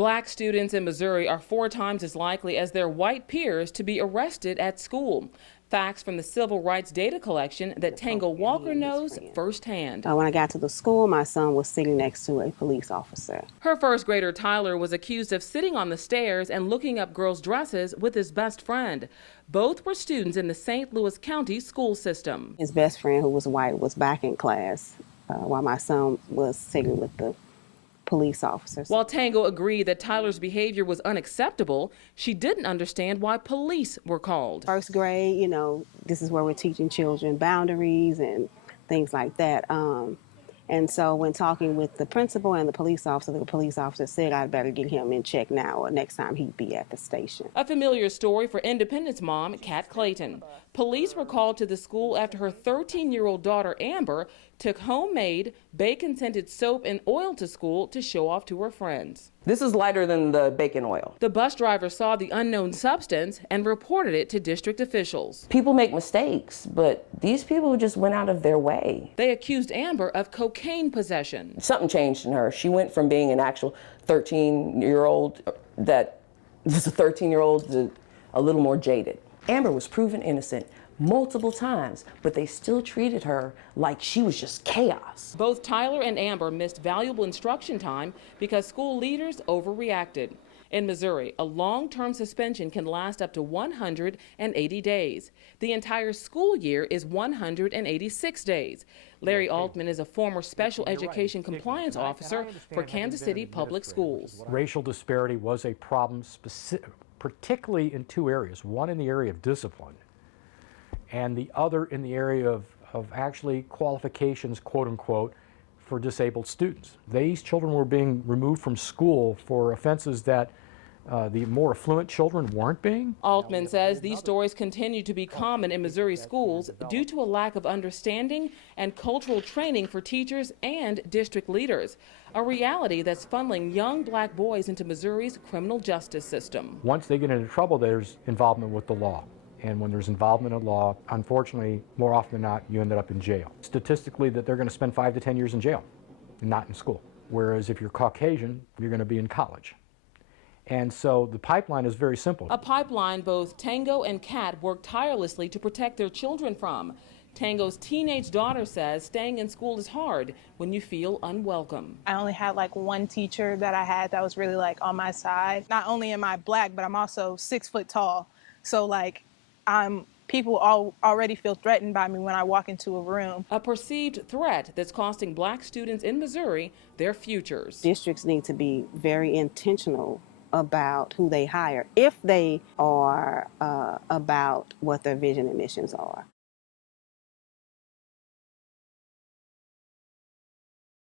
Black students in Missouri are 4 times as likely as their white peers to be arrested at school. Facts from the civil rights data collection that Tango Walker knows firsthand. When I got to the school, my son was sitting next to a police officer. Her first grader Tyler was accused of sitting on the stairs and looking up girls' dresses with his best friend. Both were students in the St. Louis County school system. His best friend, who was white, was back in class while my son was sitting with the police officers. While Tango agreed that Tyler's behavior was unacceptable, she didn't understand why police were called. First grade, you know, this is where we're teaching children boundaries and things like that. And so when talking with the principal and the police officer said I'd better get him in check now or next time he'd be at the station. A familiar story for Independence mom, Kat Clayton. Police were called to the school after her 13-year-old daughter, Amber, took homemade, bacon-scented soap and oil to school to show off to her friends. This is lighter than the bacon oil. The bus driver saw the unknown substance and reported it to district officials. People make mistakes, but these people just went out of their way. They accused Amber of cocaine possession. Something changed in her. She went from being an actual 13-year-old that was a 13-year-old to a little more jaded. Amber was proven innocent multiple times, but they still treated her like she was just chaos. Both Tyler and Amber missed valuable instruction time because school leaders overreacted. In Missouri, a long-term suspension can last up to 180 days. The entire school year is 186 days. Larry Altman is a former special education compliance officer for Kansas City Public Schools. Racial disparity was a problem, particularly in 2 areas. One in the area of discipline, and the other in the area of actually qualifications, quote unquote, for disabled students. These children were being removed from school for offenses that the more affluent children weren't being. Altman says these stories continue to be common in Missouri schools due to a lack of understanding and cultural training for teachers and district leaders, a reality that's funneling young black boys into Missouri's criminal justice system. Once they get into trouble, there's involvement with the law. And when there's involvement in law, unfortunately, more often than not, you ended up in jail. Statistically, that they're going to spend 5 to 10 years in jail, not in school. Whereas if you're Caucasian, you're going to be in college. And so the pipeline is very simple. A pipeline both Tango and Kat work tirelessly to protect their children from. Tango's teenage daughter says staying in school is hard when you feel unwelcome. I only had like one teacher that I had that was really like on my side. Not only am I black, but I'm also 6 foot tall. So like people already feel threatened by me when I walk into a room. A perceived threat that's costing black students in Missouri their futures. Districts need to be very intentional about who they hire if they are about what their vision and missions are.